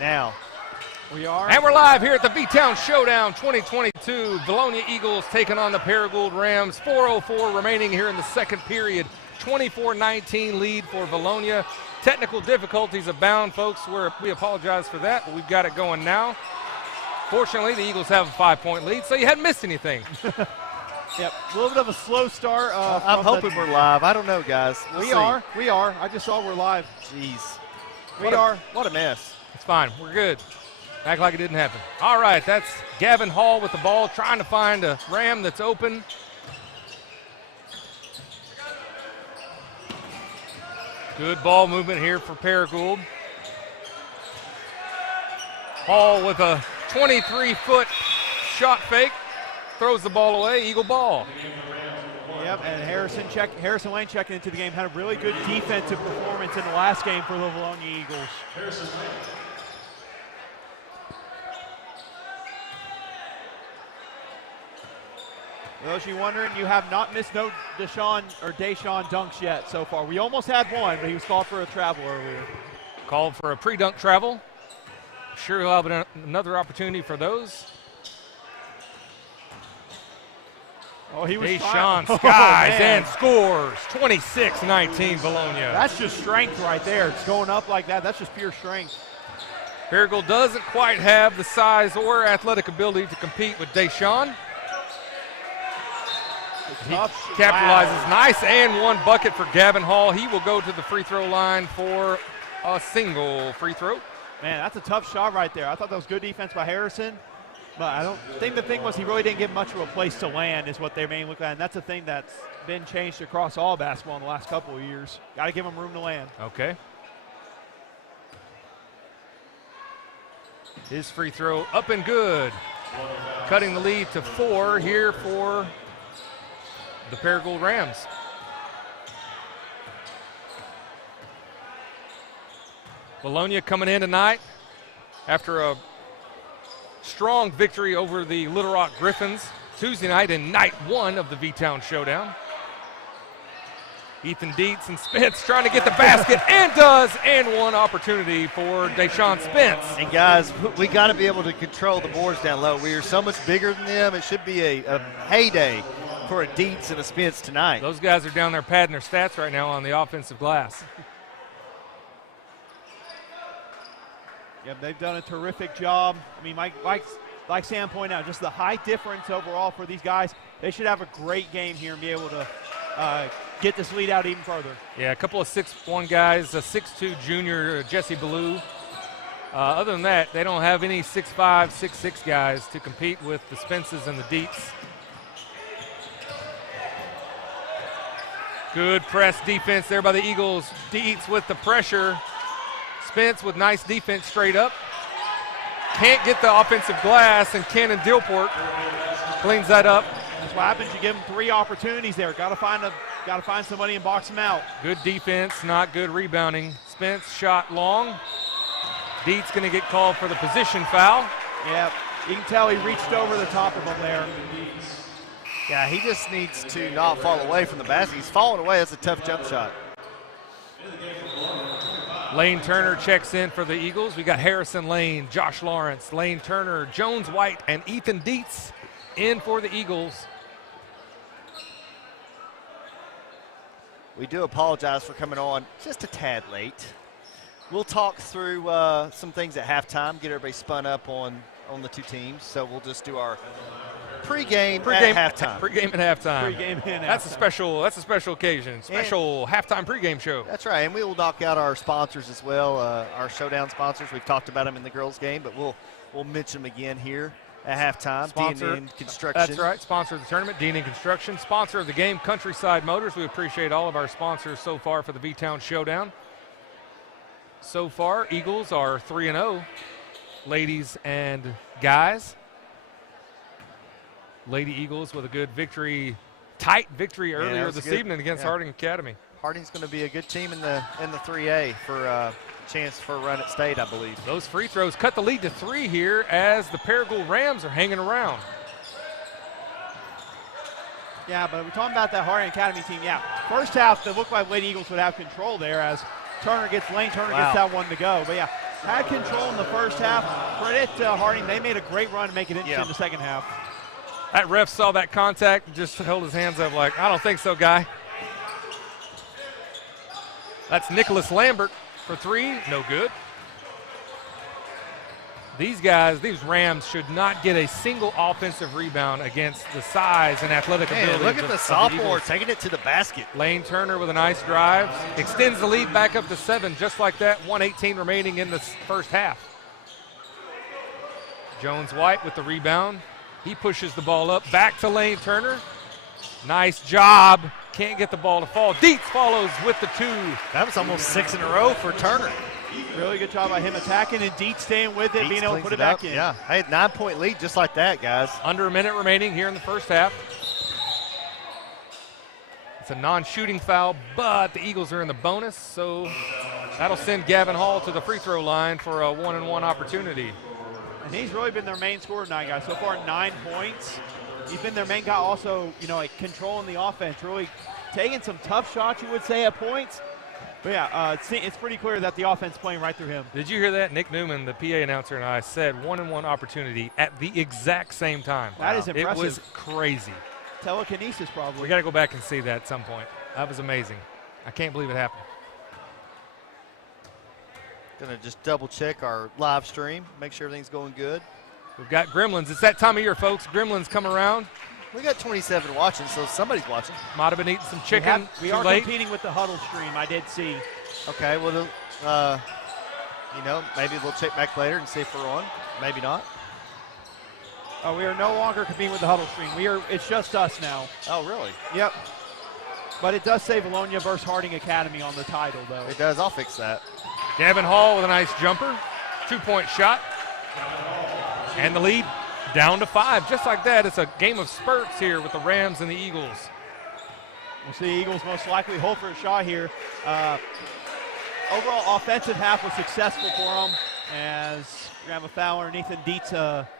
now. We are. And we're live here at the V-Town Showdown 2022. Vilonia Eagles taking on the Paragould Rams. 4:04 remaining here in the second period. 24-19 lead for Vilonia. Technical difficulties abound, folks. We apologize for that, but we've got it going now. Fortunately, the Eagles have a 5-point lead, so you hadn't missed anything. Yep, a little bit of a slow start. I'm hoping we're live. I don't know, guys. We are. I just saw we're live. Jeez. What a mess. It's fine. We're good. Act like it didn't happen. All right, that's Gavin Hall with the ball, trying to find a Ram that's open. Good ball movement here for Paragould. Hall with a 23-foot shot fake. Throws the ball away, Eagle ball. Yep, and Harrison Lane checking into the game. Had a really good defensive performance in the last game for the Vilonia Eagles. Harrison Lane. For those of you wondering, you have not missed no Deshaun dunks yet so far. We almost had one, but he was called for a travel earlier. Called for a pre-dunk travel. Sure he'll have another opportunity for those. Oh, he was Deshaun skies and scores. 26-19 Vilonia. That's just strength right there. It's going up like that. That's just pure strength. Paragould doesn't quite have the size or athletic ability to compete with Deshaun. He capitalizes. Nice and one bucket for Gavin Hall. He will go to the free throw line for a single free throw. Man, that's a tough shot right there. I thought that was good defense by Harrison, but I don't think the thing was he really didn't get much of a place to land is what they mainly look at, and that's a thing that's been changed across all basketball in the last couple of years. Got to give him room to land. Okay. His free throw up and good. Cutting the lead to 4 here for the Paragould Rams. Vilonia coming in tonight after a strong victory over the Little Rock Griffins Tuesday night in night 1 of the V-Town Showdown. Ethan Dietz and Spence trying to get the basket and does, and one opportunity for Deshaun Spence. And guys, we got to be able to control the boards down low. We are so much bigger than them. It should be a heyday for a Dietz and a Spence tonight. Those guys are down there padding their stats right now on the offensive glass. Yeah, they've done a terrific job. I mean, like Sam pointed out, just the height difference overall for these guys. They should have a great game here and be able to get this lead out even further. Yeah, a couple of 6'1" guys, a 6'2" junior, Jesse Ballou. Other than that, they don't have any 6'5", 6'6" guys to compete with the Spences and the Dietz. Good press defense there by the Eagles. Dietz with the pressure. Spence with nice defense straight up. Can't get the offensive glass, and Cannon Dilport cleans that up. That's what happens. You give them 3 opportunities there. Got to find somebody and box them out. Good defense, not good rebounding. Spence shot long. Dietz going to get called for the position foul. Yeah, you can tell he reached over the top of him there. Yeah, he just needs to not fall away from the basket. He's falling away. That's a tough jump shot. Lane Turner checks in for the Eagles. We got Harrison Lane, Josh Lawrence, Lane Turner, Jones White, and Ethan Dietz in for the Eagles. We do apologize for coming on just a tad late. We'll talk through some things at halftime, get everybody spun up on the 2 teams. So we'll just do our pregame at halftime. Pregame at halftime. Pregame and That's a special occasion. Special halftime pregame show. That's right, and we will knock out our sponsors as well. Our showdown sponsors. We've talked about them in the girls' game, but we'll mention them again here at halftime. Sponsor D&N Construction. That's right. Sponsor of the tournament, D&N Construction. Sponsor of the game, Countryside Motors. We appreciate all of our sponsors so far for the V-Town Showdown. So far, Eagles are 3-0, ladies and guys. Lady Eagles with a good victory, tight victory earlier this evening against Harding Academy. Harding's going to be a good team in the 3A for a chance for a run at state, I believe. Those free throws cut the lead to 3 here as the Paragould Rams are hanging around. Yeah, but we're talking about that Harding Academy team. Yeah, first half, it looked like Lady Eagles would have control there as Lane Turner gets that one to go. But yeah, had control in the first half. Credit to Harding. They made a great run to make it interesting in the second half. That ref saw that contact and just held his hands up like, I don't think so, guy. That's Nicholas Lambert for three. No good. These guys, these Rams, should not get a single offensive rebound against the size and athletic ability. Look at the sophomore Eagles. taking it to the basket. Lane Turner with a nice drive. Extends the lead back up to 7, just like that. 1:18 remaining in the first half. Jones-White with the rebound. He pushes the ball up. Back to Lane Turner. Nice job. Can't get the ball to fall. Dietz follows with the 2. That was almost 6 in a row for Turner. Really good job by him attacking and Dietz staying with it, Dietz being able to put it up. back in. Yeah, I had 9-point lead just like that, guys. Under a minute remaining here in the first half. It's a non-shooting foul, but the Eagles are in the bonus, so that'll send Gavin Hall to the free throw line for a 1-and-1 opportunity. And he's really been their main scorer tonight, guys. So far, 9 points. He's been their main guy also, like controlling the offense, really taking some tough shots, you would say, at points. But yeah, it's pretty clear that the offense playing right through him. Did you hear that? Nick Newman, the PA announcer, and I said 1-and-1 opportunity at the exact same time. That is impressive. It was crazy. Telekinesis, probably. We got to go back and see that at some point. That was amazing. I can't believe it happened. Gonna just double check our live stream, make sure everything's going good. We've got Gremlins. It's that time of year, folks. Gremlins come around. We got 27 watching, so somebody's watching. Might have been eating some chicken. We too are late. competing with the huddle stream, I did see. Okay, well, maybe we'll check back later and see if we're on. Maybe not. We are no longer competing with the huddle stream. It's just us now. Oh, really? Yep. But it does say Vilonia versus Harding Academy on the title, though. It does. I'll fix that. Gavin Hall with a nice jumper. 2-point shot. And the lead down to 5. Just like that, it's a game of spurts here with the Rams and the Eagles. We'll see Eagles most likely hold for a shot here. Overall offensive half was successful for them as we have a foul underneath and Dietz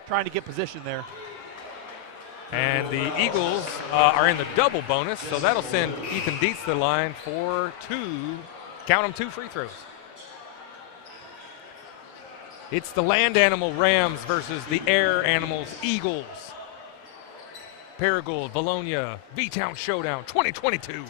trying to get position there. And the Eagles are in the double bonus, so that'll send Ethan Dietz to the line for 2, count them, 2 free throws. It's the land animal Rams versus the air animals Eagles. Paragould, Vilonia, V-Town Showdown 2022.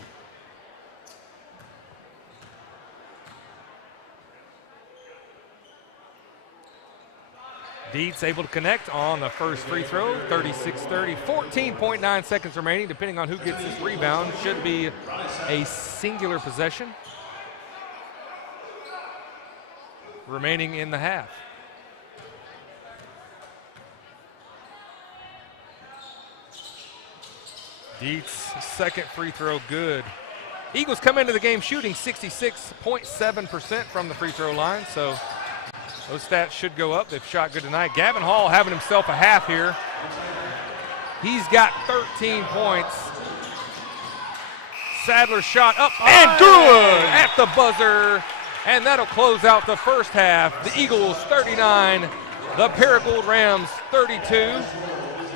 Dietz able to connect on the first free throw, 36-30, 14.9 seconds remaining, depending on who gets this rebound. Should be a singular possession remaining in the half. Dietz, second free throw, good. Eagles come into the game shooting 66.7% from the free throw line, so those stats should go up. They've shot good tonight. Gavin Hall having himself a half here. He's got 13 points. Sadler shot up and good at the buzzer, and that'll close out the first half. The Eagles 39, the Paragould Rams 32.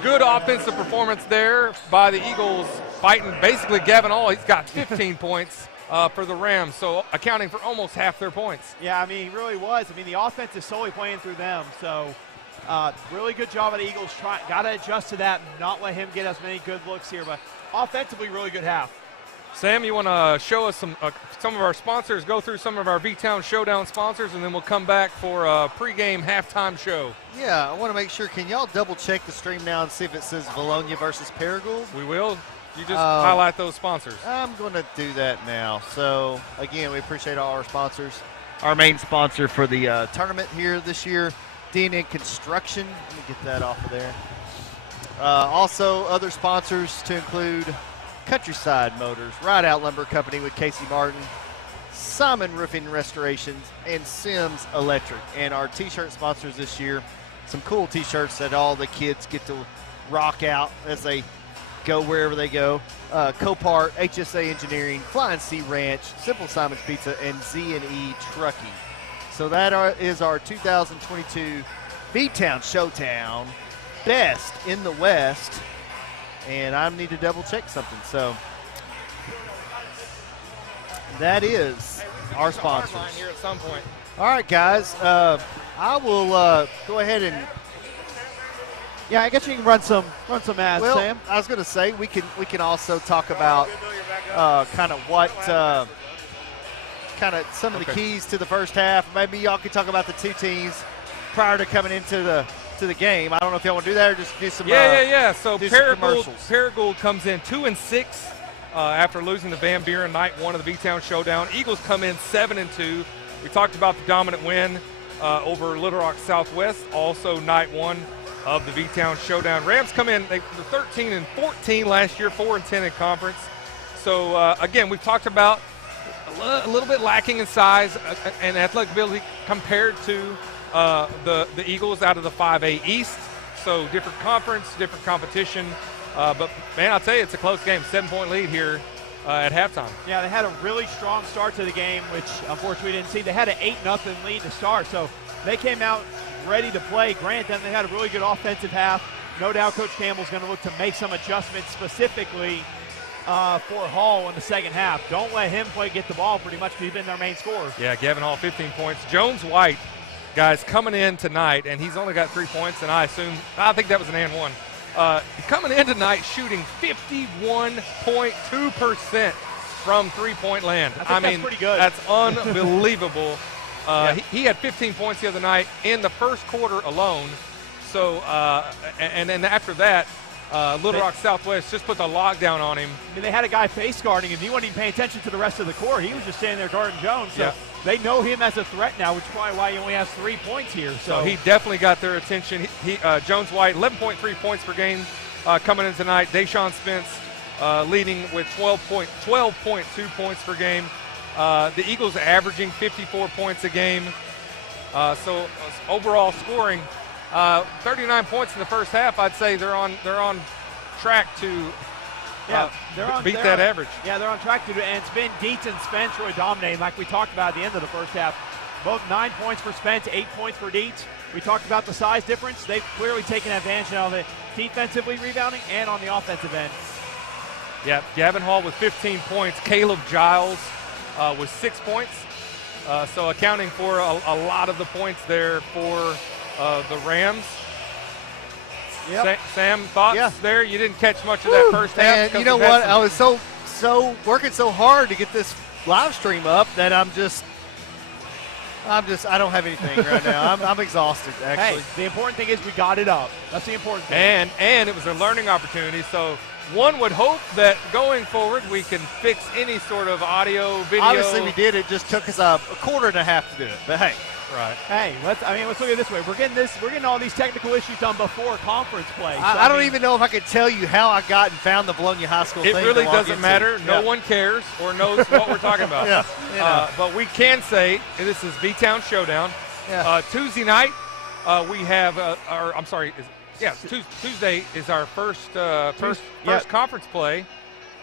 Good offensive performance there by the Eagles, fighting basically Gavin Hall. He's got 15 points for the Rams, so accounting for almost half their points. Yeah, I mean, he really was. I mean, the offense is solely playing through them, so really good job by the Eagles. Got to adjust to that, not let him get as many good looks here, but offensively, really good half. Sam, you want to show us some of our sponsors, go through some of our V-Town Showdown sponsors, and then we'll come back for a pregame halftime show. Yeah, I want to make sure. Can y'all double check the stream now and see if it says Vilonia versus Paragould? We will. You just highlight those sponsors. I'm going to do that now. So, again, we appreciate all our sponsors. Our main sponsor for the tournament here this year, D&N Construction. Let me get that off of there. Also, other sponsors to include Countryside Motors, Ride Out Lumber Company with Casey Martin, Simon Roofing Restorations, and Sims Electric. And our T-shirt sponsors this year, some cool T-shirts that all the kids get to rock out as they go wherever they go. Copart, HSA Engineering, Flying Sea Ranch, Simple Simon's Pizza, and Z&E Trucking. So that is our 2022 V-Town Showdown Best in the West. And I need to double check something. So that is our sponsors. Here at some point. All right, guys. I will go ahead and. Yeah, I guess you can run some ads, Well, Sam. I was going to say we can also talk about kind of what kind of some of the keys to the first half. Maybe y'all could talk about the two teams prior to coming into the game. I don't know if y'all want to do that or just do some. Yeah. So do some commercials. Paragould comes in 2-6 after losing to Van Buren night 1 of the V-Town Showdown. Eagles come in 7-2. We talked about the dominant win over Little Rock Southwest, also night 1 of the V-Town Showdown. Rams come in, they were 13-14 last year, 4-10 in conference. So again, we've talked about a little bit lacking in size and athletic ability compared to the Eagles out of the 5A East. So different conference, different competition. But man, I'll tell you, it's a close game. 7-point lead here at halftime. Yeah, they had a really strong start to the game, which unfortunately we didn't see. They had an 8-0 lead to start, so they came out ready to play. Grant, then they had a really good offensive half. No doubt Coach Campbell's going to look to make some adjustments specifically for Hall in the second half. Don't let him get the ball pretty much because he's been their main scorer. Yeah, Gavin Hall, 15 points. Jones White, guys, coming in tonight, and he's only got 3 points, and I think that was an and one. Coming in tonight shooting 51.2% from three-point land. I mean, that's pretty good. That's unbelievable. He had 15 points the other night in the first quarter alone. So, and then after that, Little Rock Southwest just put the lockdown on him. I mean, they had a guy face guarding him. He wasn't even paying attention to the rest of the court. He was just standing there guarding Jones. So they know him as a threat now, which is probably why he only has 3 points here. So he definitely got their attention. Jones White, 11.3 points per game coming in tonight. Deshaun Spence leading with 12.2 points per game. The Eagles averaging 54 points a game. So overall scoring, 39 points in the first half. I'd say they're on track to beat that average. Yeah, they're on track to do it. And it's been Dietz and Spence really dominating, like we talked about at the end of the first half. Both 9 points for Spence, 8 points for Dietz. We talked about the size difference. They've clearly taken advantage of it defensively rebounding and on the offensive end. Yeah, Gavin Hall with 15 points. Caleb Giles with 6 points. So accounting for a lot of the points there for the Rams. Yep. Sam, thoughts there? You didn't catch much of that first half. You know what? I was so working so hard to get this live stream up that I don't have anything right now. I'm exhausted, actually. Hey, the important thing is we got it up. That's the important thing. And it was a learning opportunity. So one would hope that going forward we can fix any sort of audio, video. Obviously we did. It just took us a quarter and a half to do it. But hey. Right. Hey, let's look at it this way. We're getting all these technical issues done before conference play. So I don't even know if I could tell you how I got and found the Vilonia High School thing. It really doesn't matter. No one cares or knows what we're talking about. But we can say this is V-Town Showdown. Yeah. Tuesday night we have Tuesday is our first conference play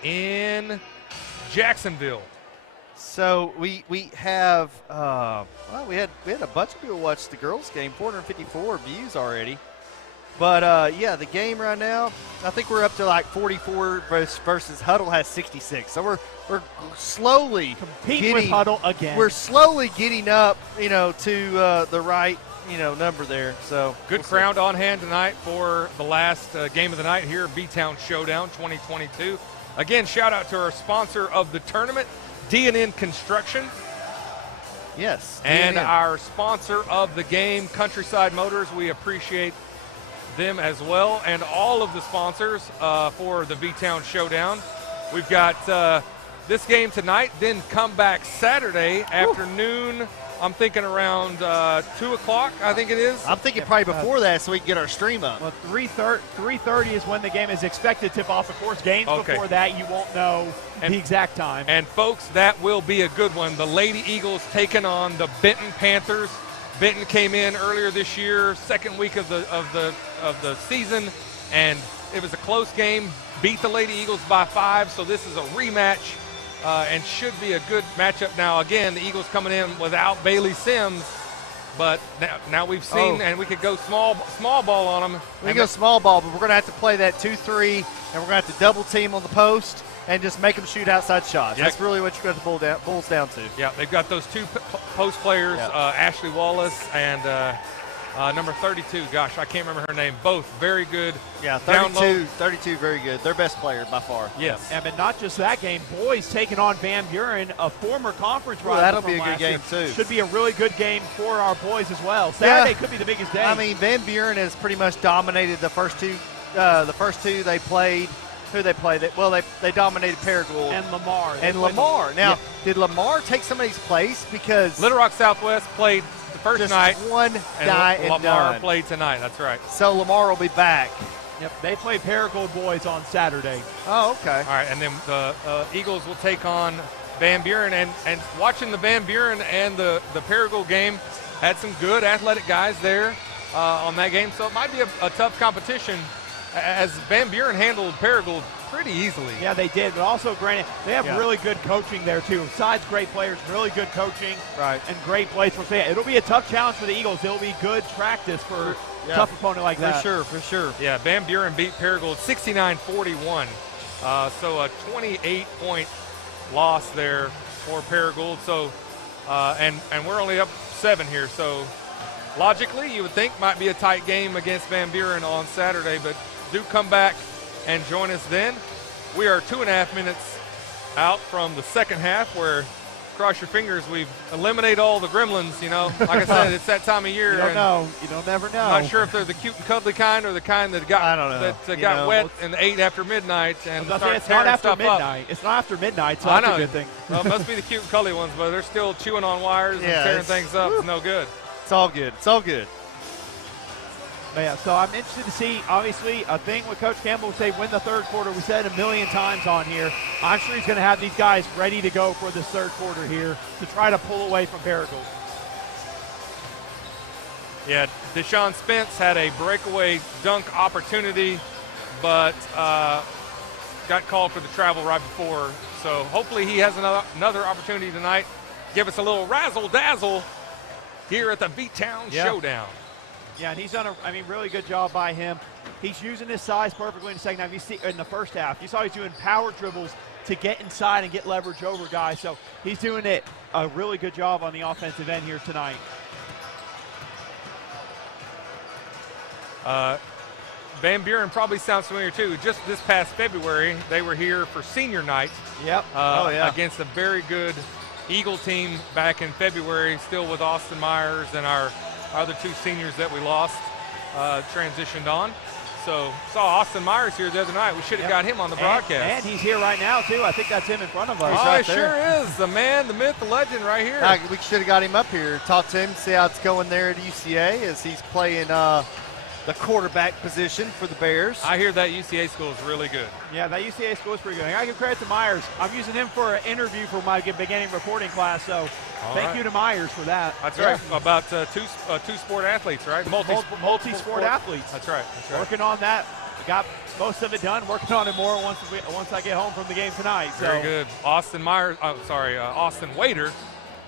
in Jacksonville. So we have we had a bunch of people watch the girls game, 454 views already. But the game right now, I think we're up to like 44 versus Huddle has 66. So we're slowly competing with Huddle again. We're slowly getting up, to the right, number there. So good crowd on hand tonight for the last game of the night here, V-Town Showdown 2022. Again, shout out to our sponsor of the tournament, D&N Construction. Yes. And our sponsor of the game, Countryside Motors. We appreciate them as well, and all of the sponsors for the V-Town Showdown. We've got this game tonight, then come back Saturday afternoon. I'm thinking around 2 o'clock, I think it is. I'm thinking probably before that so we can get our stream up. Well, 3:30 is when the game is expected to tip off. Of course, games before that, you won't know the exact time. And, folks, that will be a good one. The Lady Eagles taking on the Benton Panthers. Benton came in earlier this year, second week of the season, and it was a close game. Beat the Lady Eagles by 5, so this is a rematch. And should be a good matchup. Now, again, the Eagles coming in without Bailey Sims, but now we've seen, and we could go small ball on them. We can go small ball, but we're going to have to play that 2-3, and we're going to have to double team on the post. and just make them shoot outside shots. Yeah. That's really what you're going to bulls down to. Yeah, they've got those two post players, Ashley Wallace and number 32. Gosh, I can't remember her name. Both very good. Yeah, Down low. 32 very good. Their best player by far. Yes. And but not just that game, boys taking on Van Buren, a former conference rival. That'll from be a good last game, year. too. Should be a really good game for our boys as well. Saturday could be the biggest day. I mean, Van Buren has pretty much dominated the first two. The first two they played. Who they played? They dominated Paragould and Lamar. and Lamar. Now, did Lamar take somebody's place? Because Little Rock Southwest played the first just night. one guy and Lamar done. played tonight. That's right. So Lamar will be back. Yep, they play Paragould boys on Saturday. Oh, okay. All right, and then the Eagles will take on Van Buren. And watching the Van Buren and the Paragould game, had some good athletic guys there on that game. So it might be a tough competition, as Van Buren handled Paragould pretty easily. Yeah, they did, but also, granted, they have really good coaching there, too. Besides great players, really good coaching and great plays. It'll be a tough challenge for the Eagles. It'll be good practice for a tough opponent like that. For sure. Yeah, Van Buren beat Paragould 69-41. So a 28-point loss there for Paragould. So, and we're only up 7 here. So logically, you would think might be a tight game against Van Buren on Saturday, but do come back and join us then. We are 2.5 minutes out from the second half, where, cross your fingers, we've eliminated all the gremlins. You know, like I said, it's that time of year. You don't know. You don't never know. I'm not sure if they're the cute and cuddly kind or the kind that got I don't know. that got wet and ate after midnight and start it's tearing not after stuff midnight. up. It's not after midnight, so I that's know. a good thing. Well, it must be the cute and cuddly ones, but they're still chewing on wires and tearing things up. It's no good. It's all good. It's all good. But yeah, so I'm interested to see, obviously, a thing with Coach Campbell would say win the third quarter. We said a million times on here. I'm sure he's going to have these guys ready to go for this third quarter here to try to pull away from Paragould. Yeah, Deshaun Spence had a breakaway dunk opportunity, but got called for the travel right before. So hopefully he has another opportunity tonight. Give us a little razzle-dazzle here at the V-Town Showdown. Yeah, and he's done really good job by him. He's using his size perfectly in the second half. You see, in the first half, you saw he's doing power dribbles to get inside and get leverage over guys. So he's doing a really good job on the offensive end here tonight. Van Buren probably sounds familiar too. Just this past February, they were here for senior night. Yep. Against a very good Eagle team back in February, still with Austin Myers and our other 2 seniors that we lost transitioned on. So saw Austin Myers here the other night. We should have got him on the broadcast. And he's here right now too. I think that's him in front of us. Oh, right it sure is. The man, the myth, the legend right here. We should have got him up here, talk to him, see how it's going there at UCA as he's playing the quarterback position for the Bears. I hear that UCA school is really good. Yeah, that UCA school is pretty good. I give credit to Myers. I'm using him for an interview for my beginning reporting class, so thank you to Myers for that. That's right. About two sport athletes, right? Multi-sport athletes. That's right. Working on that. Got most of it done. Working on it more once I get home from the game tonight. Very good. Austin Wader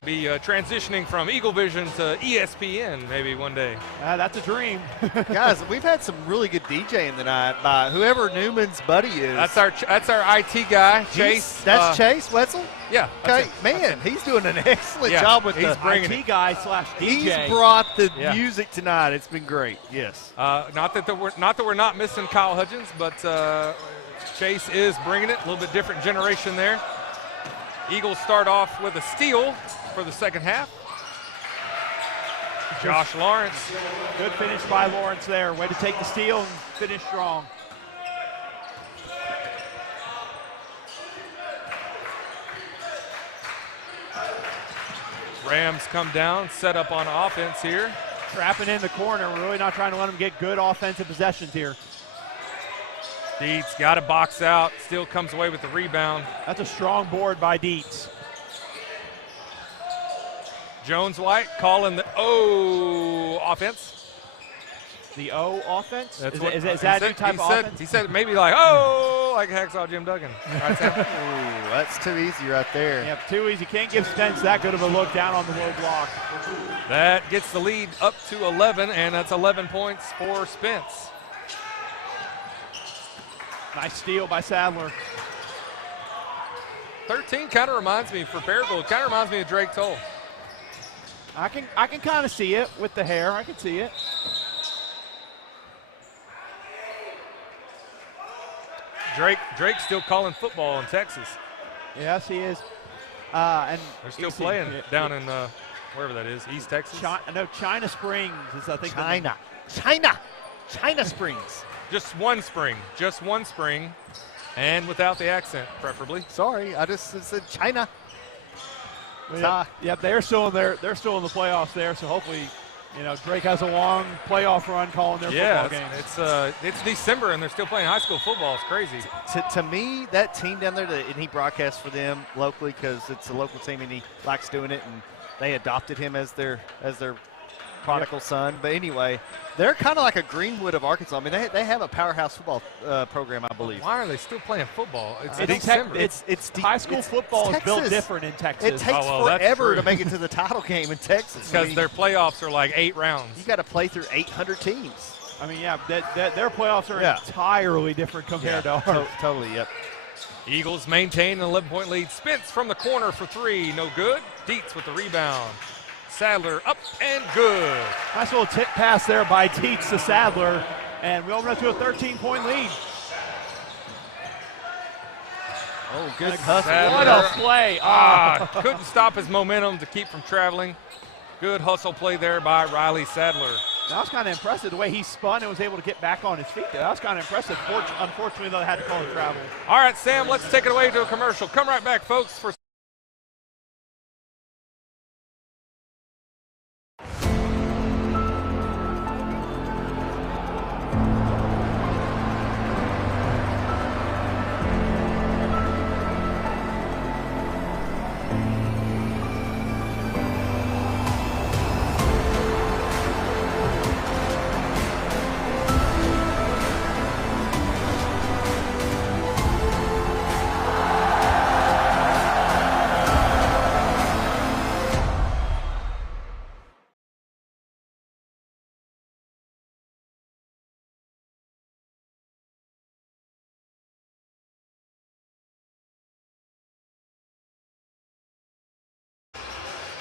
be transitioning from Eagle Vision to ESPN maybe one day. That's a dream. Guys, we've had some really good DJing tonight by whoever Newman's buddy is. That's our IT guy, Chase. That's Chase Wetzel? Yeah. Okay, man, he's doing an excellent job with the bringing IT guy / DJ. He's brought the music tonight. It's been great. Yes. Not that we're not missing Kyle Hudgens, but Chase is bringing it. A little bit different generation there. Eagles start off with a steal for the second half. Josh Lawrence. Good finish by Lawrence there. Way to take the steal and finish strong. Rams come down, set up on offense here. Trapping in the corner. We're really not trying to let them get good offensive possessions here. Dietz got to box out, still comes away with the rebound. That's a strong board by Dietz. Jones White calling the O offense. The O offense? Is that a new type of offense? He said maybe like, oh, like Hacksaw Jim Duggan. Right, Sam? Ooh, that's too easy right there. Yep, too easy. Can't give Spence that good of a look down on the low block. That gets the lead up to 11, and that's 11 points for Spence. Nice steal by Sadler. 13 kind of reminds me, for Paragould, kind of reminds me of Drake Toll. I can kind of see it with the hair. I can see it. Drake's still calling football in Texas. Yes, he is. And they're still playing down in wherever that is, East Texas. China Springs is, I think. China Springs. Just one spring, and without the accent, preferably. Sorry, I just said China. Yep, they're still in the playoffs there. So hopefully, Drake has a long playoff run calling their football game. It's December and they're still playing high school football. It's crazy. To me, that team down there, and he broadcasts for them locally because it's a local team and he likes doing it, and they adopted him as their prodigal son. But anyway, they're kind of like a Greenwood of Arkansas. I mean, they have a powerhouse football program, I believe. Why are they still playing football? It's December. High school football is built different in Texas. It takes forever to make it to the title game in Texas. Because their playoffs are like 8 rounds. You got to play through 800 teams. I mean, their playoffs are entirely different compared to ours. Totally, yep. Eagles maintain an 11-point lead. Spence from the corner for 3, no good. Dietz with the rebound. Sadler up and good. Nice little tip pass there by Dietz to Sadler, and we open up to a 13-point lead. Oh, good hustle. What a play. Couldn't stop his momentum to keep from traveling. Good hustle play there by Riley Sadler. That was kind of impressive, the way he spun and was able to get back on his feet there. That was kind of impressive. Unfortunately, though, they had to call it travel. All right, Sam, let's take it away to a commercial. Come right back, folks, for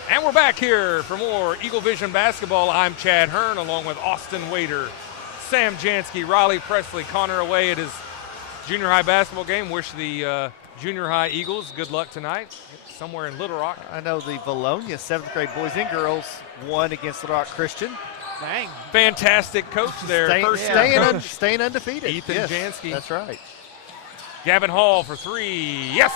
And we're back here for more Eagle Vision basketball. I'm Chad Hearn along with Austin Wader, Sam Jansky, Riley Presley. Connor away at his junior high basketball game. Wish the junior high Eagles good luck tonight somewhere in Little Rock. I know the Vilonia 7th grade boys and girls won against Little Rock Christian. Dang. Fantastic coach there. Staying undefeated. Ethan Jansky. That's right. Gavin Hall for 3. Yes!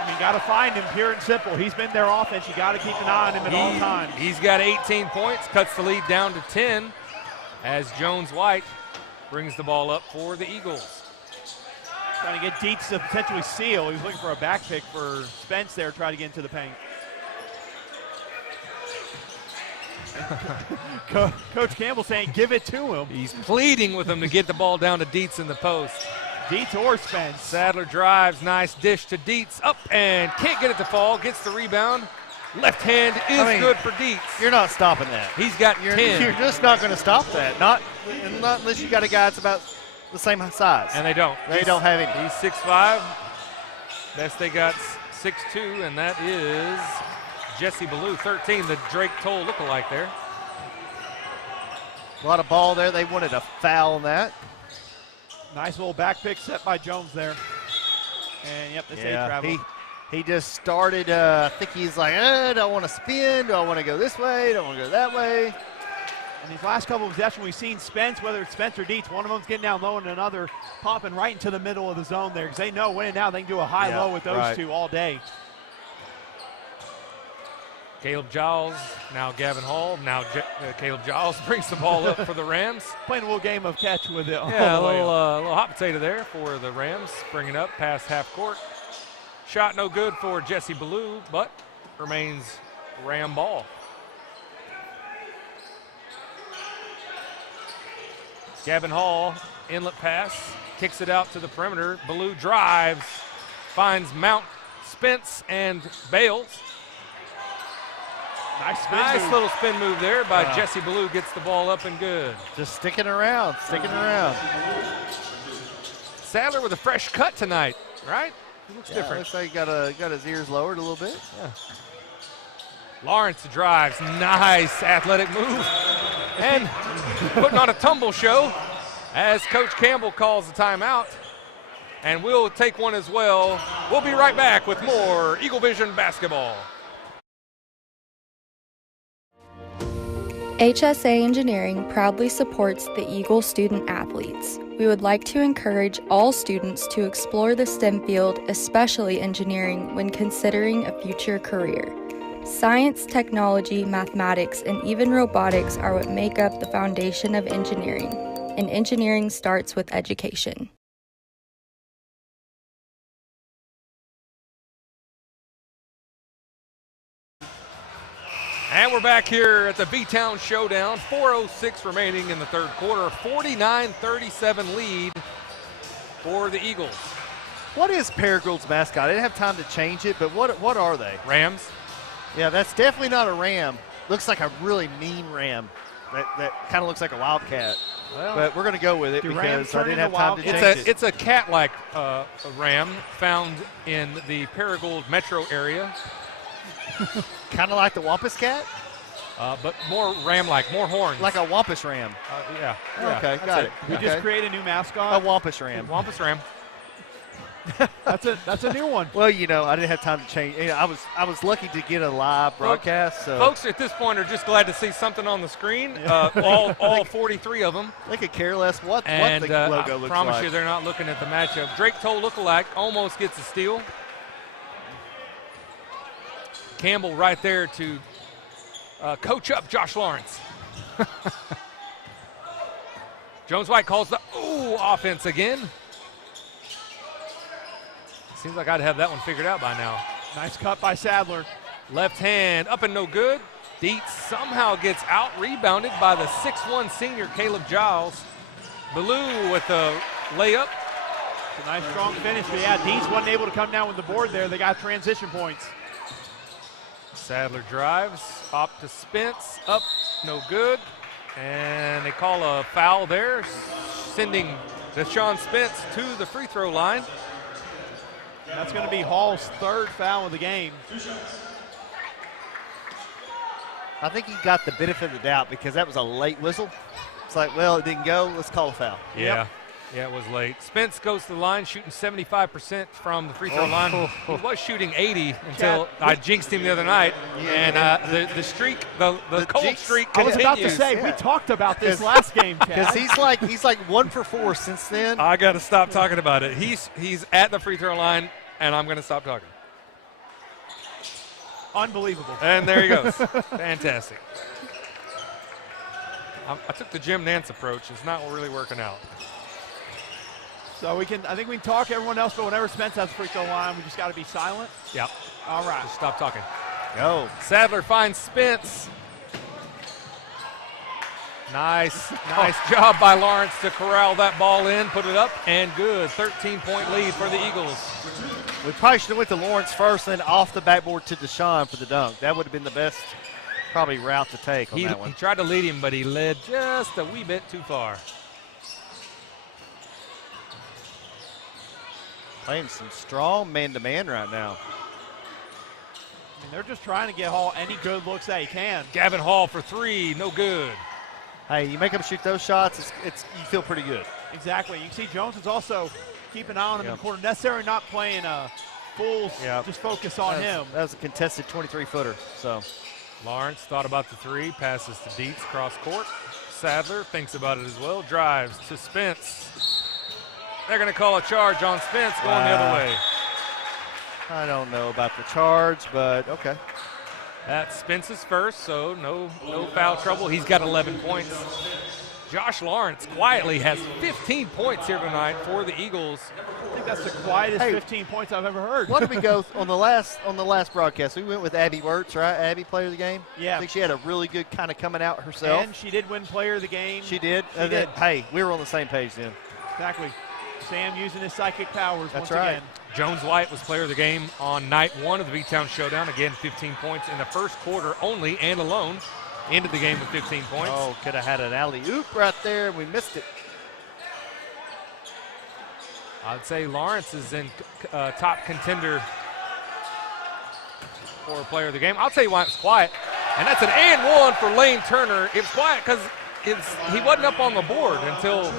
I mean, you got to find him, pure and simple. He's been their offense. You got to keep an eye on him at all times. He's got 18 points, cuts the lead down to 10 as Jones White brings the ball up for the Eagles. Trying to get Dietz to potentially seal. He was looking for a back pick for Spence there, trying to get into the paint. Coach Campbell saying, give it to him. He's pleading with him to get the ball down to Dietz in the post. Dietz or Spence. Sadler drives, nice dish to Dietz, up and can't get it to fall, gets the rebound. Left hand is good for Dietz. You're not stopping that. He's got 10. You're just not going to stop that. Not unless you got a guy that's about the same size. And they don't. They don't have any. He's 6'5". Best they got 6'2", and that is Jesse Ballou, 13, the Drake Toll lookalike there. A lot of ball there. They wanted a foul on that. Nice little back pick set by Jones there. And, yep, this travel. He just started, I think he's like, do I want to spin? Do I want to go this way? Do I want to go that way? And these last couple of possessions, we've seen Spence, whether it's Spence or Dietz, one of them's getting down low and another popping right into the middle of the zone there because they know when and now they can do a high-low with those two all day. Caleb Giles, now Gavin Hall, now Caleb Giles brings the ball up for the Rams. Playing a little game of catch with it. Yeah, a little hot potato there for the Rams, bringing up past half court. Shot no good for Jesse Ballou, but remains Ram ball. Gavin Hall, inlet pass, kicks it out to the perimeter. Ballou drives, finds Mount, Spence, and Bales. Nice little spin move there by Jesse Ballou, gets the ball up and good. Just sticking around. Sadler with a fresh cut tonight, right? He looks Yeah, different. looks like he got his ears lowered a little bit. Yeah. Lawrence drives. Nice athletic move. And putting on a tumble show as Coach Campbell calls the timeout. And we'll take one as well. We'll be right back with more Eagle Vision basketball. HSA Engineering proudly supports the Eagle student athletes. We would like to encourage all students to explore the STEM field, especially engineering, when considering a future career. Science, technology, mathematics, and even robotics are what make up the foundation of engineering, and engineering starts with education. And we're back here at the V-Town Showdown. 4:06 remaining in the third quarter. 49-37 lead for the Eagles. What is Paragould's mascot? I didn't have time to change it, but what are they? Rams. Yeah, that's definitely not a ram. Looks like a really mean ram. That kind of looks like a wildcat. Well, but we're going to go with it do rams because I turn didn't have into time to change wildcats? it. It's a cat-like ram found in the Paragould metro area, Kind of like the Wampus cat? but more ram-like, more horns. Like a Wampus ram. Yeah. Okay, got it. we Okay. just created a new A mascot. Wampus ram. Wampus ram. That's a new one. Well, you know, I didn't have time to change. You know, I was lucky to get a live broadcast. So Folks at this point are just glad to see something on the screen. All 43 of them. they could care less what And the logo I looks promise like. you they're not looking at the matchup. Drake Toll lookalike almost gets a steal. Campbell right there to coach up Josh Lawrence. Jones White calls the offense again. Seems like I'd have that one figured out by now. Nice cut by Sadler. Left hand up and no good. Dietz somehow gets out rebounded by the 6'1 senior Caleb Giles. Ballou with the layup. It's a nice strong finish, but yeah, Dietz wasn't able to come down with the board there. They got transition points. Sadler drives, up to Spence, up, no good. And they call a foul there, sending Deshaun Spence to the free throw line. That's going to be Hall's third foul of the game. I think he got the benefit of the doubt because that was a late whistle. It's like, well, it didn't go. Let's call a foul. Yeah, it was late. Spence goes to the line, shooting 75% from the free throw line. He was shooting 80 until I jinxed him the other night. And the streak, the cold jinx. streak I was continues. about to say, we Yeah. talked about this last game, Chad. Because he's like 1 for 4 since then. I got to stop talking about it. He's at the free throw line, and I'm going to stop talking. Unbelievable. And there he goes. Fantastic. I took the Jim Nance approach. It's not really working out. So I think we can talk to everyone else, but whenever Spence has a free throw line, we just got to be silent. Yep. All right. Just stop talking. Go. Sadler finds Spence. Nice job by Lawrence to corral that ball in, put it up, and good. 13-point lead for the Eagles. We probably should have went to Lawrence first, then off the backboard to Deshaun for the dunk. That would have been the best, probably, route to take on that He one. tried to lead him, but he led just a wee bit too far. Playing some strong man-to-man right now. I mean, they're just trying to get Hall any good looks that he can. Gavin Hall for three, no good. Hey, you make them shoot those shots, it's you feel pretty good. Exactly. You can see Jones is also keeping an eye on him in the corner. Necessarily not playing a full, just focus on him. That was a contested 23-footer. So Lawrence thought about the three, passes to Dietz, cross court. Sadler thinks about it as well, drives to Spence. They're going to call a charge on Spence going the other way. I don't know about the charge, but okay. That's Spence's first, so no foul trouble. He's got 11 points. Josh Lawrence quietly has 15 points here tonight for the Eagles. I think that's the quietest 15 points I've ever heard. What did we go on the last broadcast? We went with Abby Wirtz, right? Abby, player of the game. Yeah. I think she had a really good kind of coming out herself. And she did win player of the game. She did. She did. Hey, we were on the same page then. Exactly. Sam using his psychic powers That's once right. again. Jones White was player of the game on night one of the V-Town Showdown. Again, 15 points in the first quarter only and alone. Ended the game with 15 points. Oh, could have had an alley-oop right there. We missed it. I'd say Lawrence is in top contender for player of the game. I'll tell you why it was quiet. And that's an and one for Lane Turner. It was quiet because he wasn't up on the board until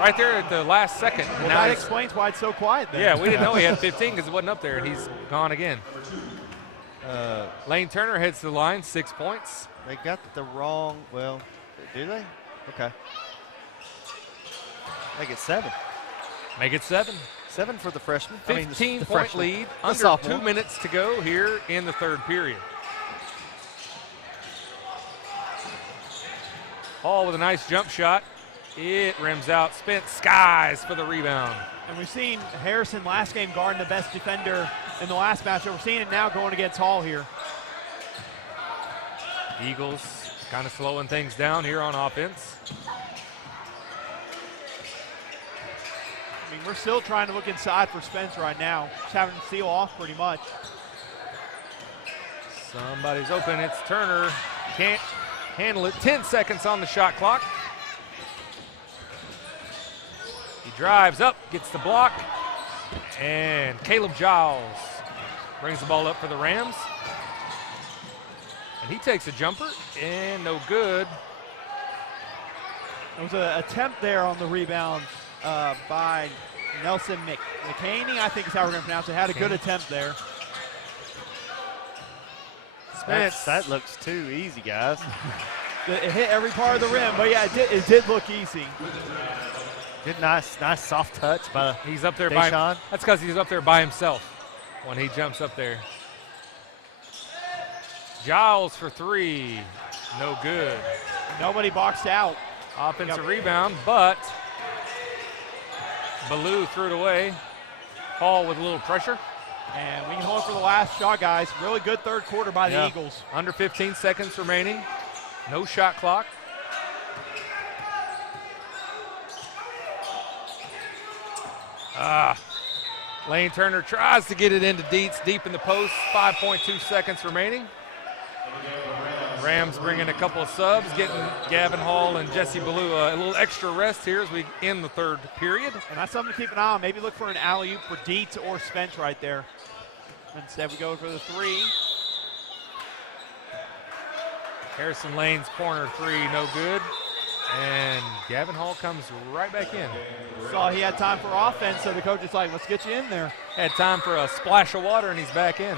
right there at the last second. Well, that explains why it's so quiet there. Yeah, we didn't know he had 15 because it wasn't up there, and he's gone again. Lane Turner heads to the line, 6 points. They got the wrong, well, do they? Okay. Make it 7. Make it 7. 7 for the freshman. 15-point lead, under sophomore. 2 minutes to go here in the third period. Hall with a nice jump shot. It rims out. Spence skies for the rebound. And we've seen Harrison last game guarding the best defender in the last matchup. We're seeing it now going against Hall here. Eagles kind of slowing things down here on offense. I mean, we're still trying to look inside for Spence right now. Just having to seal off pretty much. Somebody's open. It's Turner. Can't handle it. 10 seconds on the shot clock. He drives up, gets the block, and Caleb Giles brings the ball up for the Rams. And he takes a jumper, and no good. There was an attempt there on the rebound by Nelson McCaney, I think is how we're going to pronounce it. Had a good attempt there. Spence. That looks too easy, guys. It hit every part of the rim, but yeah, it did look easy. Good, nice soft touch by He's up there Deshaun. by. That's because he's up there by himself when he jumps up there. Giles for 3, no good. Nobody boxed out. Offensive rebound, but Ballou threw it away. Hall with a little pressure. And we can hold for the last shot, guys. Really good third quarter by the Eagles. Under 15 seconds remaining. No shot clock. Lane Turner tries to get it into Dietz deep in the post. 5.2 seconds remaining. Rams bringing a couple of subs, getting Gavin Hall and Jesse Ballou a little extra rest here as we end the third period. And that's something to keep an eye on. Maybe look for an alley-oop for Dietz or Spence right there. Instead, we go for the 3. Harrison Lane's corner 3, no good. And Gavin Hall comes right back in. Saw he had time for offense, so the coach is like, let's get you in there. Had time for a splash of water, and he's back in.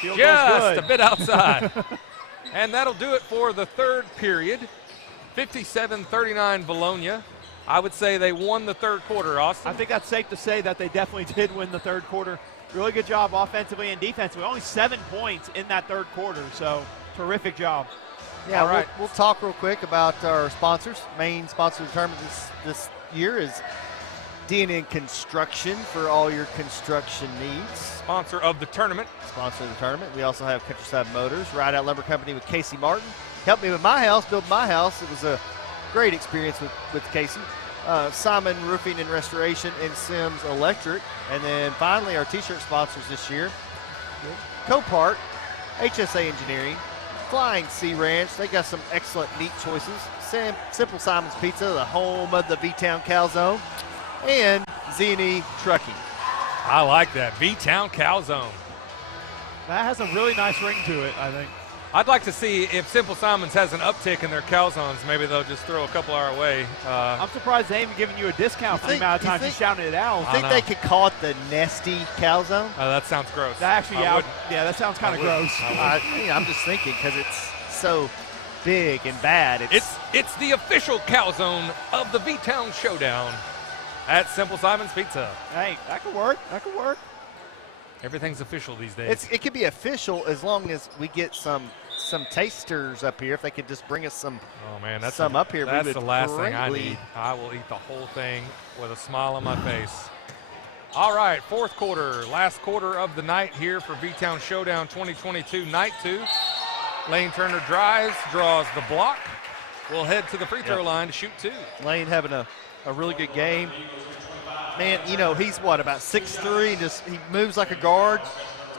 Field Just goes good. a bit outside. And that'll do it for the third period. 57-39 Vilonia. I would say they won the third quarter, Austin. I think that's safe to say that they definitely did win the third quarter. Really good job offensively and defensively. Only 7 points in that third quarter, so terrific job. Yeah, all right. We'll talk real quick about our sponsors. Main sponsor of the tournament this year is D&N Construction for all your construction needs. Sponsor of the tournament. Sponsor of the tournament. We also have Countryside Motors, Ride Out Lumber Company with Casey Martin. Helped me with my house, build my house. It was a great experience with Casey. Simon Roofing and Restoration and Sims Electric. And then finally our t-shirt sponsors this year, Copart, HSA Engineering, Flying Sea Ranch. They got some excellent meat choices. Simple Simon's Pizza, the home of the V-Town Calzone, and Z&E Trucking. I like that. V-Town Calzone. That has a really nice ring to it, I think. I'd like to see if Simple Simons has an uptick in their calzones. Maybe they'll just throw a couple our way. I'm surprised they ain't giving you a discount for the amount of times you shouted it out. I think they could call it the Nesty Calzone. Oh, that sounds gross. That actually, that sounds kind of gross. I'm just thinking because it's so big and bad. It's the official calzone of the V-Town Showdown at Simple Simon's Pizza. Hey, that could work. That could work. Everything's official these days. It could be official as long as we get some tasters up here. If they could just bring us some. Oh man, that's up here. That's the last thing I need. I will eat the whole thing with a smile on my face. All right, fourth quarter, last quarter of the night here for V-Town Showdown 2022, night 2. Lane Turner drives, draws the block. We'll head to the free throw line to shoot 2. Lane having a really good game. Man, he's about 6'3", he moves like a guard,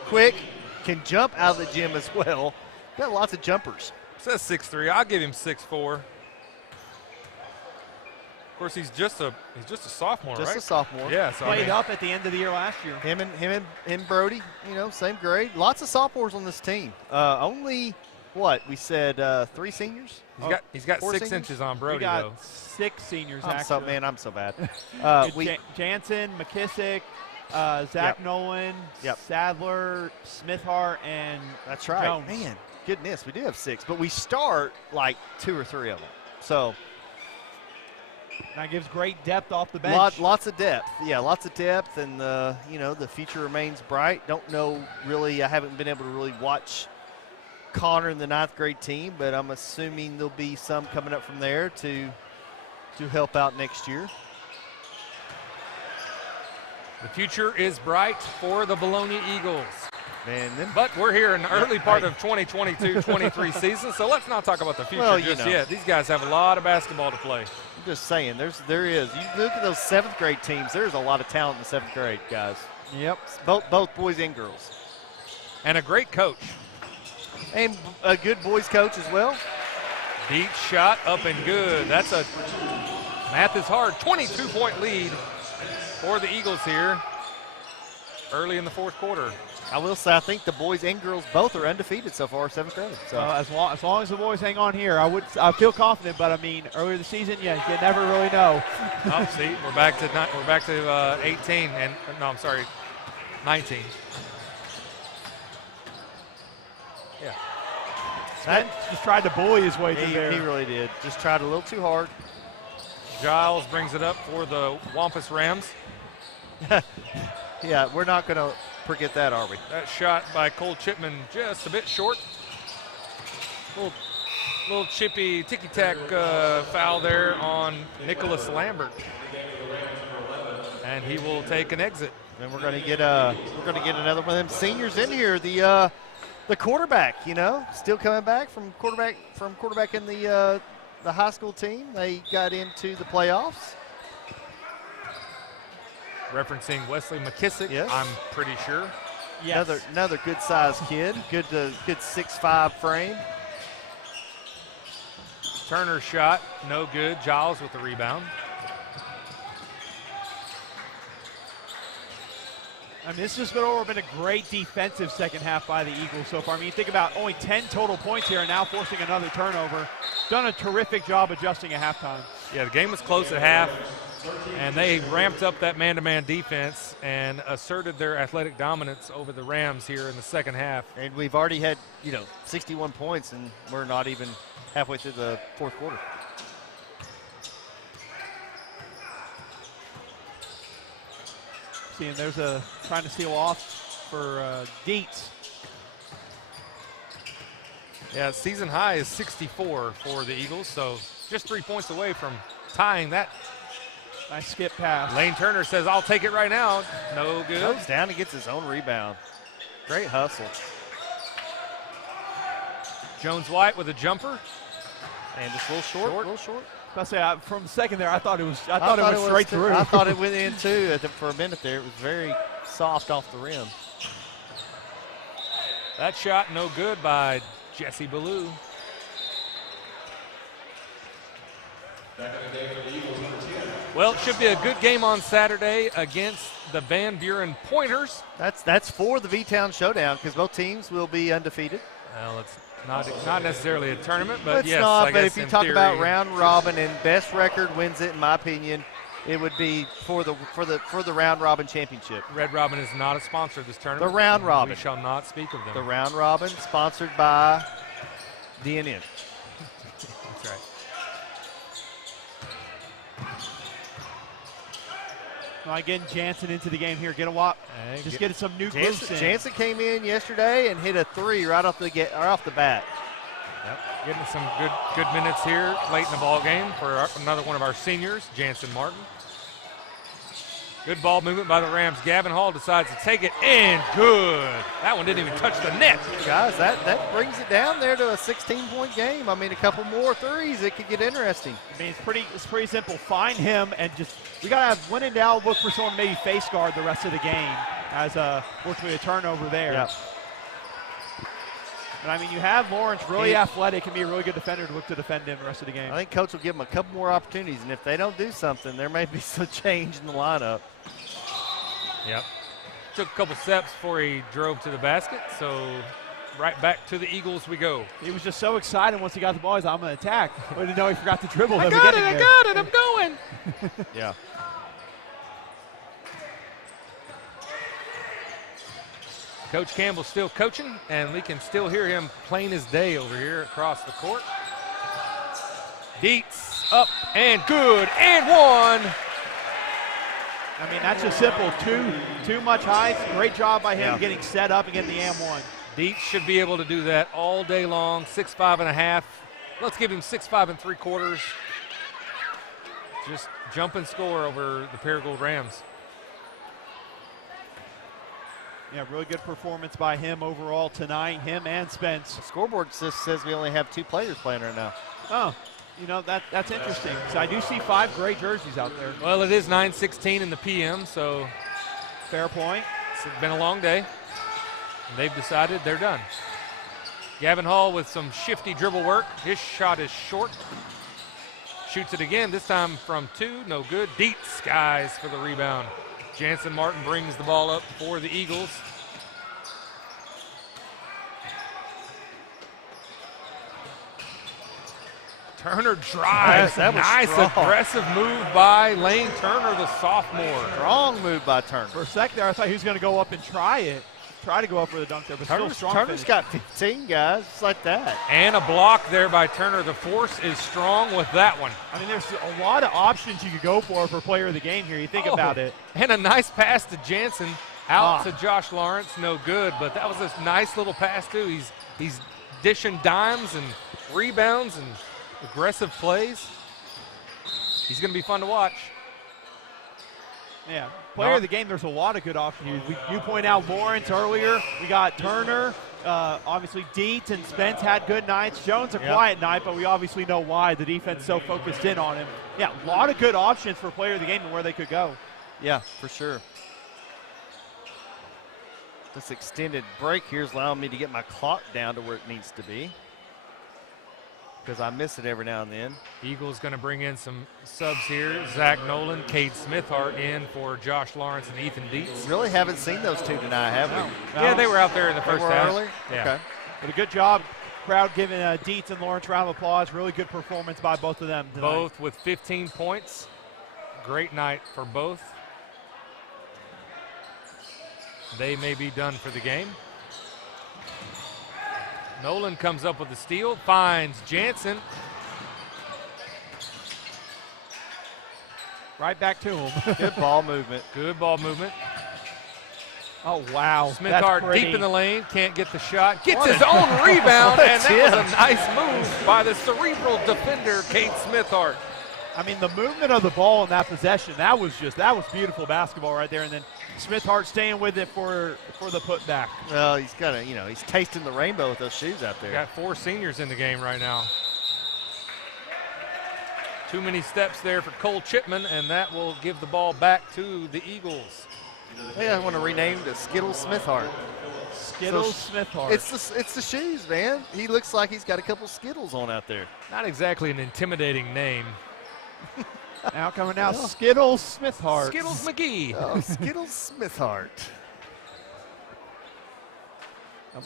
quick, can jump out of the gym as well. Got lots of jumpers. Says 6'3", I'll give him 6'4". Of course, he's just a sophomore, Just right? a sophomore. Yeah, so Played up at the end of the year last year. Him and Brody, same grade. Lots of sophomores on this team. Only what we said, 3 seniors. He's got 4 6 seniors? inches on We Brody got though. 6 seniors, I'm actually. I'm so bad. Jansen, McKissick, Zach Nolan, Sadler, Smithhart, and That's right. Jones. Man, goodness, we do have 6, but we start like 2 or 3 of them. So that gives great depth off the bench. lots of depth. Yeah, lots of depth, and the future remains bright. Don't know really. I haven't been able to really watch Connor in the 9th grade team, but I'm assuming there'll be some coming up from there to help out next year. The future is bright for the Vilonia Eagles. Man, But we're here in the early part of 2022-23 season, so let's not talk about the future just yet. These guys have a lot of basketball to play. I'm just saying, there is. You look at those 7th grade teams. There's a lot of talent in the 7th grade, guys. Yep. Both boys and girls. And a great coach. And a good boys coach as well. Deep shot up and good. Math is hard. 22-point lead for the Eagles here early in the 4th quarter. I will say, I think the boys and girls both are undefeated so far, 7th grade. So as long as the boys hang on here, I feel confident. But I mean, earlier this season, you never really know. Oh, see, we're back to 18 and no, I'm sorry, 19. Yeah. Spence just tried to bully his way through there. He really did. Just tried a little too hard. Giles brings it up for the Wampus Rams. Yeah, we're not going to forget that, are we? That shot by Cole Chipman just a bit short. Little chippy ticky-tack foul there on Nicholas Lambert. And he will take an exit. And we're going to get another one of them seniors in here. The quarterback, still coming back from quarterback in the high school team. They got into the playoffs. Referencing Wesley McKissick, Yes. I'm pretty sure. Yes. Another good-sized kid, good 6'5" frame. Turner shot, no good. Giles with the rebound. I mean, this has been a great defensive second half by the Eagles so far. I mean, think about only 10 total points here and now forcing another turnover. Done a terrific job adjusting at halftime. Yeah, the game was close at half, and they ramped up that man-to-man defense and asserted their athletic dominance over the Rams here in the second half. And we've already had, 61 points, and we're not even halfway through the 4th quarter. See, and there's trying to steal off for Dietz. Yeah, season high is 64 for the Eagles, so just 3 points away from tying that. Nice skip pass. Lane Turner says, I'll take it right now. No good. Goes down and gets his own rebound. Great hustle. Jones White with a jumper. And just a little short. I'll say, from the second there, I thought it was straight through. I thought it went in too for a minute there. It was very soft off the rim. That shot no good by Jesse Ballou. Well, it should be a good game on Saturday against the Van Buren Pointers. That's for the V-Town Showdown because both teams will be undefeated. Well, it's not necessarily a tournament, but It's yes, not, I but guess if you in talk theory, about round robin and best record wins it, in my opinion, it would be for the round robin championship. Red Robin is not a sponsor of this tournament. The round robin. We shall not speak of them. The round robin sponsored by DNN. That's right. Well, getting Jansen into the game here. Get a lot. Just getting some new groups in. Jansen came in yesterday and hit a 3 right off the bat. Yep. Getting some good minutes here late in the ball game for another one of our seniors, Jansen Martin. Good ball movement by the Rams. Gavin Hall decides to take it and good. That one didn't even touch the net. Guys, that brings it down there to a 16-point game. I mean, a couple more threes, it could get interesting. I mean, it's pretty simple. Find him and we got to have when in doubt, look for someone to maybe face guard the rest of the game as hopefully a turnover there. Yep. And I mean, you have Lawrence, really athletic, can be a really good defender to look to defend him the rest of the game. I think Coach will give him a couple more opportunities, and if they don't do something, there may be some change in the lineup. Yep. Took a couple steps before he drove to the basket, so right back to the Eagles we go. He was just so excited once he got the ball. He's like, I'm going to attack. But didn't know he forgot to dribble. I got it, I'm going. Yeah. Coach Campbell's still coaching, and we can still hear him plain as day over here across the court. Dietz up and good, and one. I mean, that's just simple. Too much height. Great job by him getting set up and getting the and one. Dietz should be able to do that all day long. 6'5.5". Let's give him 6'5 3/4. Just jump and score over the Paragould Rams. Yeah, really good performance by him overall tonight, him and Spence. The scoreboard just says we only have 2 players playing right now. Oh, you know, that's interesting. So I do see 5 gray jerseys out there. Well, it is 9:16 in the PM, so fair point. It's been a long day. And they've decided they're done. Gavin Hall with some shifty dribble work. His shot is short. Shoots it again, this time from 2, no good. Dietz skies for the rebound. Jansen Martin brings the ball up for the Eagles. Turner drives. That was nice strong. aggressive move by Lane Turner, the sophomore. Strong move by Turner. For a sec there, I thought he was going to go up and try to go up for the dunk there, but still strong Turner's finish. got 15 guys, just like that. And a block there by Turner. The force is strong with that one. I mean, there's a lot of options you could go for player of the game here. You think about it. And a nice pass to Jansen out to Josh Lawrence. No good, but that was a nice little pass too. He's dishing dimes and rebounds and aggressive plays. He's going to be fun to watch. Yeah, player of the game, there's a lot of good options. You point out Lawrence earlier. We got Turner. Obviously, Dietz and Spence had good nights. Jones a quiet night, but we obviously know why. The defense so focused in on him. Yeah, a lot of good options for player of the game and where they could go. Yeah, for sure. This extended break here is allowing me to get my clock down to where it needs to be, because I miss it every now and then. Eagles going to bring in some subs here. Zach Nolan, Cade Smithhart in for Josh Lawrence and Ethan Dietz. Really haven't seen those 2 tonight, have we? Yeah, they were out there in the first half. Early? Yeah. Okay. But a good job. Crowd giving Dietz and Lawrence a round of applause. Really good performance by both of them tonight. Both with 15 points. Great night for both. They may be done for the game. Nolan comes up with the steal, finds Jansen. Right back to him. Good ball movement. Good ball movement. Oh, wow. Smithhart deep in the lane, can't get the shot. Gets his own rebound, and that was a nice move by the cerebral defender, Cade Smithhart. I mean, the movement of the ball in that possession, that was beautiful basketball right there. And then Smithhart staying with it for the putback. Well, he's got to, he's tasting the rainbow with those shoes out there. Got 4 seniors in the game right now. Too many steps there for Cole Chipman, and that will give the ball back to the Eagles. Hey, I want to rename to Skittles Smithhart. Skittles Smithhart. It's the shoes, man. He looks like he's got a couple Skittles on out there. Not exactly an intimidating name. Now coming out, Skittles Smithhart. Skittles McGee. Oh, Skittles Smithhart.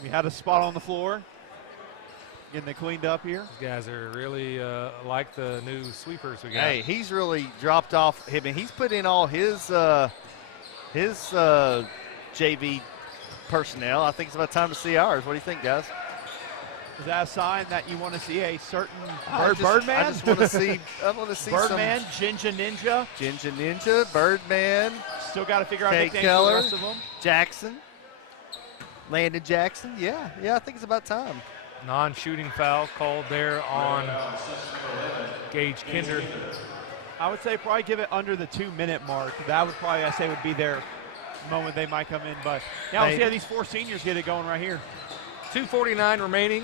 We had a spot on the floor. Getting it cleaned up here. These guys are really like the new sweepers we got. Hey, he's really dropped off. I mean, he's put in all his JV personnel. I think it's about time to see ours. What do you think, guys? Is that a sign that you want to see a certain Birdman? I just want to see. I want to see Birdman, Jinja Ninja. Jinja Ninja, Birdman. Still got to figure out nicknames Keller, for the rest of them. Jackson, Landon Jackson. Yeah, I think it's about time. Non-shooting foul called there on Gage Kinder. I would say probably give it under the 2-minute mark. That would probably, I say, would be their moment they might come in. But now we'll see how these 4 seniors get it going right here. 2:49 remaining.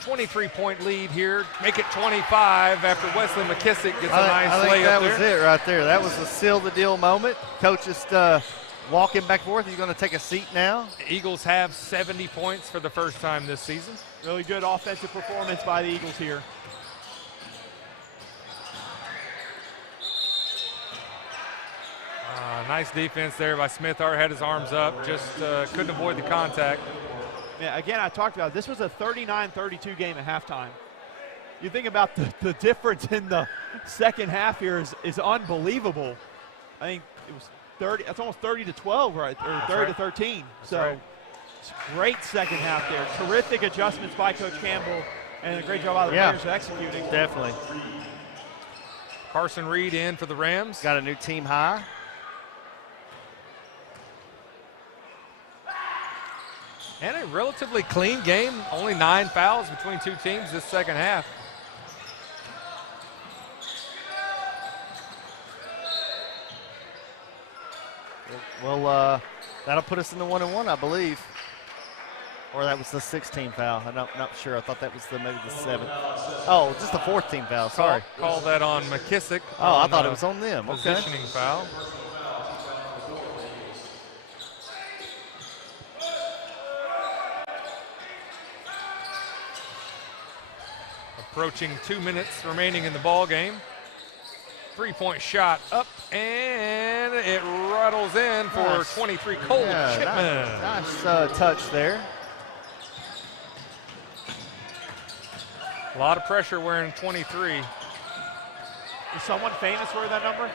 23-point lead here. Make it 25 after Wesley McKissick gets a nice layup there. That was it right there. That was the seal the deal moment. Coach just walking back and forth. He's going to take a seat now. The Eagles have 70 points for the first time this season. Really good offensive performance by the Eagles here. Nice defense there by Smith. Had his arms up, just couldn't avoid the contact. Yeah, again, I talked about it. This was a 39-32 game at halftime. You think about the difference in the second half here is unbelievable. I think it was 30. That's almost 30-12, right? Or 30-13. So right. It's great second half there. Terrific adjustments by Coach Campbell, and a great job by the players executing. Definitely. Carson Reed in for the Rams. Got a new team high. And a relatively clean game. Only 9 fouls between two teams this second half. Well, that'll put us in the 1-1, I believe. Or that was the 16th foul. I'm not sure. I thought that was maybe the 7th. Oh, just the 4th team foul. Sorry. Call that on McKissick. Oh, I thought it was on them. Okay. Positioning foul. Approaching 2 minutes remaining in the ball game. 3-point shot up, and it rattles in for 23 Cole Chipman. Nice touch there. A lot of pressure wearing 23. Is someone famous wear that number?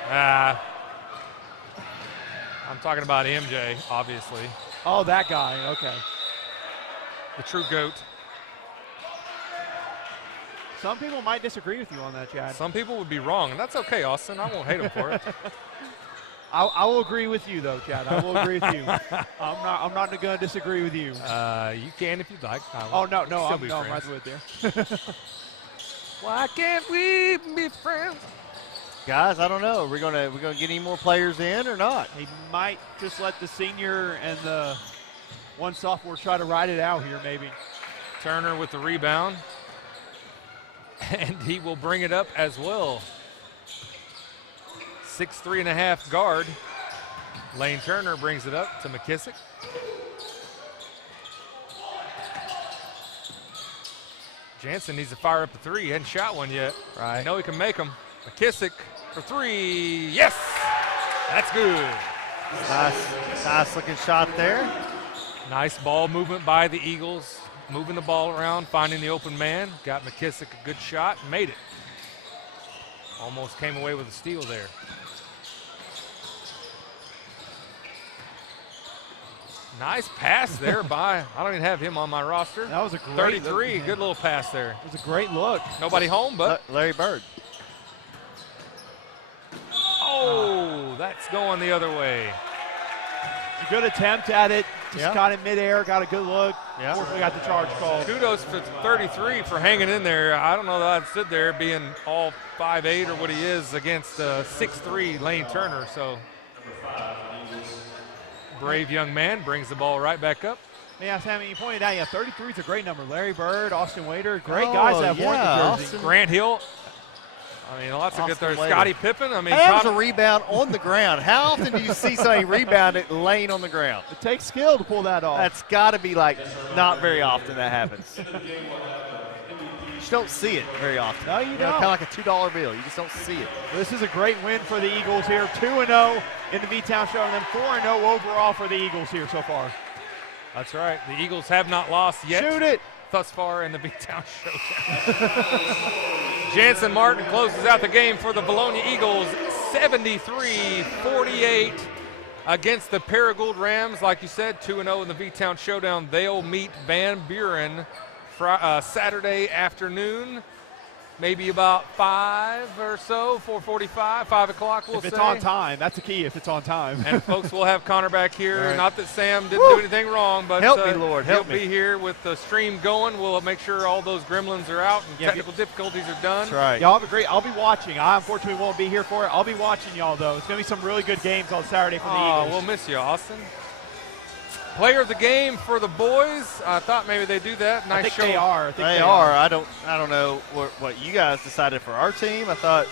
I'm talking about MJ, obviously. Oh, that guy. Okay. The true GOAT. Some people might disagree with you on that, Chad. Some people would be wrong, and that's okay, Austin. I won't hate them for it. I will agree with you, though, Chad. I will agree with you. I'm not going to disagree with you. You can if you'd like. I'm right with you. Why can't we be friends? Guys, I don't know. We're gonna get any more players in or not? He might just let the senior and the one sophomore try to ride it out here, maybe. Turner with the rebound. And he will bring it up as well. 6'3.5" guard. Lane Turner brings it up to McKissick. Jansen needs to fire up the three. He hadn't shot one yet. Right. I know he can make them. McKissick for three. Yes! That's good. Nice looking shot there. Nice ball movement by the Eagles. Moving the ball around, finding the open man. Got McKissick a good shot, made it. Almost came away with a steal there. Nice pass there by, I don't even have him on my roster. That was a great 33, good little pass there. It was a great look. Nobody home, but. Larry Bird. Oh, that's going the other way. A good attempt at it. Just got in midair, got a good look. Yeah. Unfortunately, got the charge called. Kudos to 33 for hanging in there. I don't know that I'd stood there being all 5'8" or what he is against 6'3" Lane Turner. So, brave young man brings the ball right back up. Yeah, Sammy, you pointed out, 33 is a great number. Larry Bird, Austin Waiter, great guys that have worn the jersey. Grant Hill. I mean, lots of good there. Scottie Pippen. I mean, that was a rebound on the ground. How often do you see somebody rebound it laying on the ground? It takes skill to pull that off. That's got to be like not very often that happens. You just don't see it very often. No, you don't. Kind of like a $2 bill. You just don't see it. This is a great win for the Eagles here. 2-0 in the V-Town Show, and then 4-0 overall for the Eagles here so far. That's right. The Eagles have not lost yet. Shoot it. Thus far in the V-Town Showdown. Jansen Martin closes out the game for the Vilonia Eagles, 73-48 against the Paragould Rams. Like you said, 2-0 in the V-Town Showdown. They'll meet Van Buren Saturday afternoon, maybe about 5 or so, 4:45, 5 o'clock, we'll say. If it's on time, that's the key, if it's on time. And folks, we'll have Connor back here. Right. Not that Sam didn't do anything wrong, but help me, Lord, help he'll me. be here with the stream going. We'll make sure all those gremlins are out and technical difficulties are done. That's right. Y'all have a great, I'll be watching. I unfortunately won't be here for it. I'll be watching y'all, though. It's going to be some really good games on Saturday for the Eagles. We'll miss you, Austin. Player of the game for the boys. I thought maybe they'd do that. Nice I think show. they are. They are. I don't know what you guys decided for our team. I thought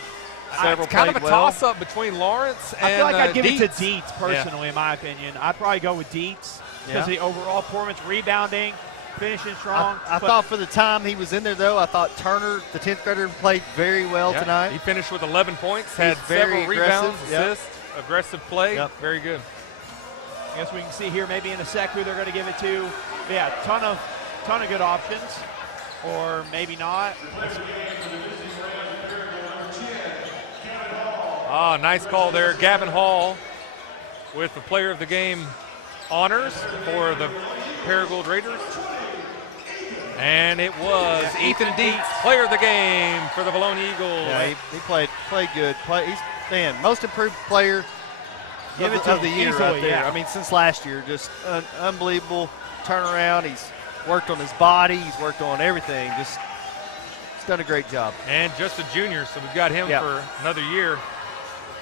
Several It's kind of a played well. toss-up between Lawrence and I feel like I'd give it to Dietz. Dietz personally, in my opinion. I'd probably go with Dietz because Yeah. the overall performance, rebounding, finishing strong. I but thought for the time he was in there, though, I thought Turner, the 10th grader, played very well Yeah, tonight. He finished with 11 points, had He's very several rebounds, aggressive. Yep. assists, aggressive play. Yep. Very good. I guess we can see here maybe in a sec who they're going to give it to. Yeah, ton of good options, or maybe not. Ah, nice call there. Gavin Hall with the player of the game honors for the Paragould Raiders. And it was Ethan Dietz, player of the game for the Vilonia Eagles. Yeah, he played good. He's most improved player Give of it the, to of the him year easily, right there. yeah. I mean, since last year, just an unbelievable turnaround. He's worked on his body. He's worked on everything. Just he's done a great job. And just a junior, so we've got him Yep. for another year.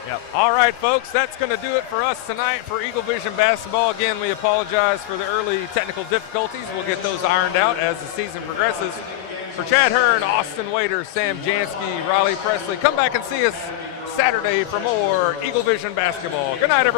Yep. All right, folks, that's going to do it for us tonight for Eagle Vision basketball. Again, we apologize for the early technical difficulties. We'll get those ironed out as the season progresses. For Chad Hearn, Austin Waiter, Sam Jansky, Riley Presley, come back and see us Saturday for more Eagle Vision basketball. Good night, everyone.